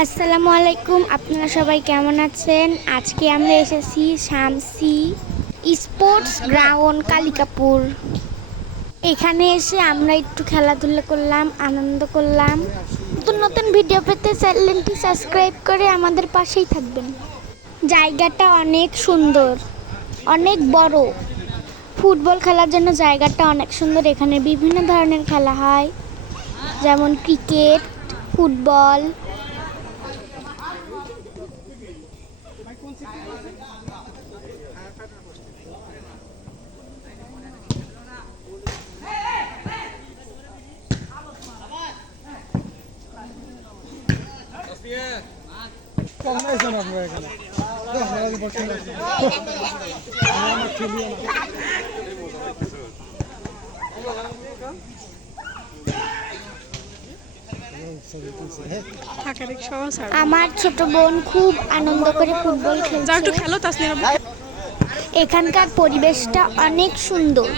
আসসালামু আলাইকুম, আপনারা সবাই কেমন আছেন? আজকে আমরা এসেছি শামসি স্পোর্টস গ্রাউন্ড কালিকাপুর। এখানে এসে আমরা একটু খেলাধুলা করলাম, আনন্দ করলাম। নতুন নতুন ভিডিও পেতে চ্যানেলটি সাবস্ক্রাইব করে আমাদের পাশেই থাকবেন। জায়গাটা অনেক সুন্দর, অনেক বড়। ফুটবল খেলার জন্য জায়গাটা অনেক সুন্দর। এখানে বিভিন্ন ধরনের খেলা হয়, যেমন ক্রিকেট, ফুটবল। আমার ছোট বোন খুব আনন্দ করে ফুটবল খেলছে। এখানকার পরিবেশটা অনেক সুন্দর।